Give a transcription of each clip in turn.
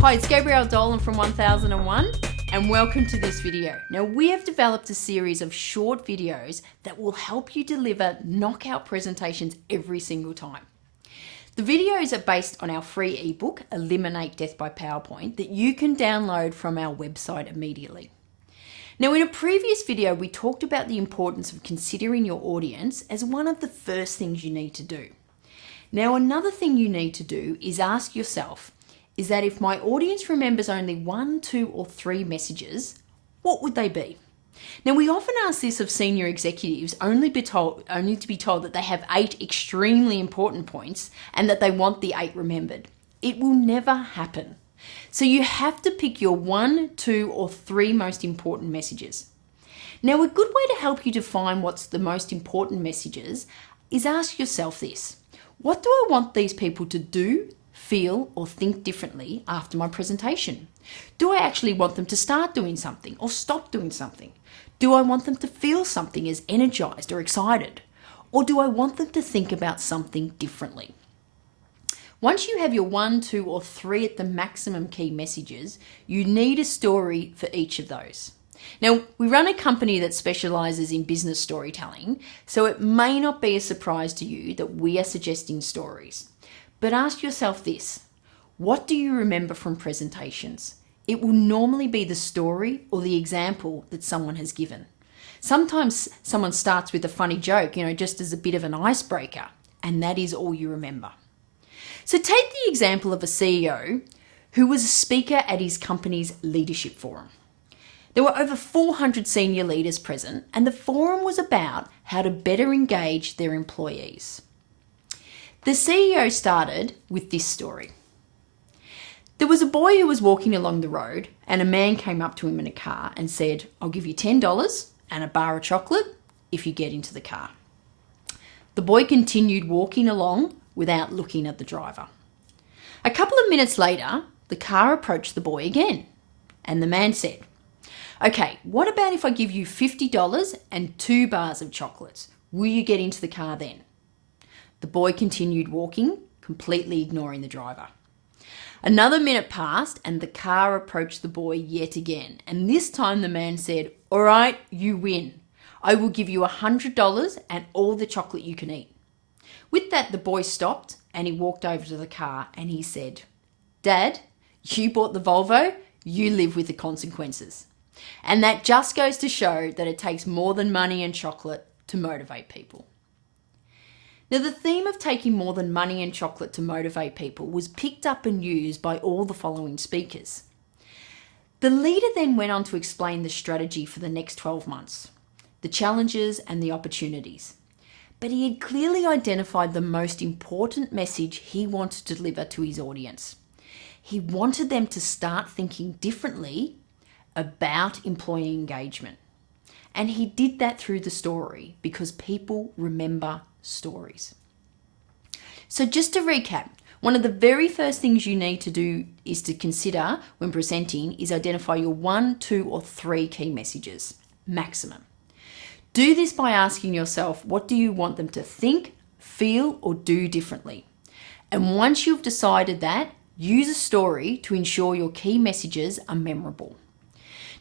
Hi, it's Gabrielle Dolan from 1001 and welcome to this video. Now we have developed a series of short videos that will help you deliver knockout presentations every single time. The videos are based on our free ebook, Eliminate Death by PowerPoint, that you can download from our website immediately. Now in a previous video, we talked about the importance of considering your audience as one of the first things you need to do. Now another thing you need to do is ask yourself, is that if my audience remembers only 1, 2, or 3 messages, what would they be? Now we often ask this of senior executives only to be told that they have 8 extremely important points and that they want the 8 remembered. It will never happen. So you have to pick your 1, 2, or 3 most important messages. Now a good way to help you define what's the most important messages is ask yourself this: what do I want these people to do, feel, or think differently after my presentation? Do I actually want them to start doing something or stop doing something? Do I want them to feel something as energized or excited? Or do I want them to think about something differently? Once you have your 1, 2, or 3 at the maximum key messages, you need a story for each of those. Now, we run a company that specialises in business storytelling, so it may not be a surprise to you that we are suggesting stories. But ask yourself this: what do you remember from presentations? It will normally be the story or the example that someone has given. Sometimes someone starts with a funny joke, just as a bit of an icebreaker, and that is all you remember. So take the example of a CEO who was a speaker at his company's leadership forum. There were over 400 senior leaders present, and the forum was about how to better engage their employees. The CEO started with this story. There was a boy who was walking along the road, and a man came up to him in a car and said, "I'll give you $10 and a bar of chocolate if you get into the car." The boy continued walking along without looking at the driver. A couple of minutes later, the car approached the boy again, and the man said, "Okay, what about if I give you $50 and 2 bars of chocolates? Will you get into the car then?" The boy continued walking, completely ignoring the driver. Another minute passed and the car approached the boy yet again. And this time the man said, "All right, you win. I will give you $100 and all the chocolate you can eat." With that, the boy stopped and he walked over to the car and he said, "Dad, you bought the Volvo, you live with the consequences." And that just goes to show that it takes more than money and chocolate to motivate people. Now, the theme of taking more than money and chocolate to motivate people was picked up and used by all the following speakers. The leader then went on to explain the strategy for the next 12 months, the challenges and the opportunities. But he had clearly identified the most important message he wanted to deliver to his audience. He wanted them to start thinking differently about employee engagement. And he did that through the story because people remember stories. So just to recap, one of the very first things you need to do is to consider when presenting is identify your 1, 2, or 3 key messages, maximum. Do this by asking yourself, what do you want them to think, feel, or do differently? And once you've decided that, use a story to ensure your key messages are memorable.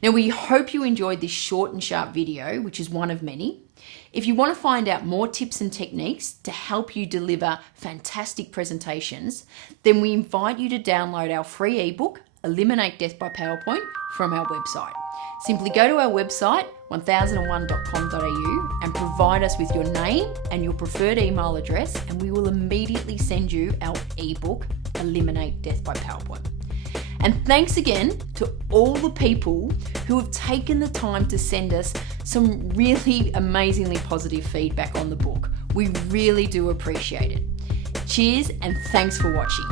Now, we hope you enjoyed this short and sharp video, which is one of many. If you want to find out more tips and techniques to help you deliver fantastic presentations, then we invite you to download our free ebook, Eliminate Death by PowerPoint, from our website. Simply go to our website, 1001.com.au, and provide us with your name and your preferred email address, and we will immediately send you our ebook, Eliminate Death by PowerPoint. And thanks again to all the people who have taken the time to send us some really amazingly positive feedback on the book. We really do appreciate it. Cheers and thanks for watching.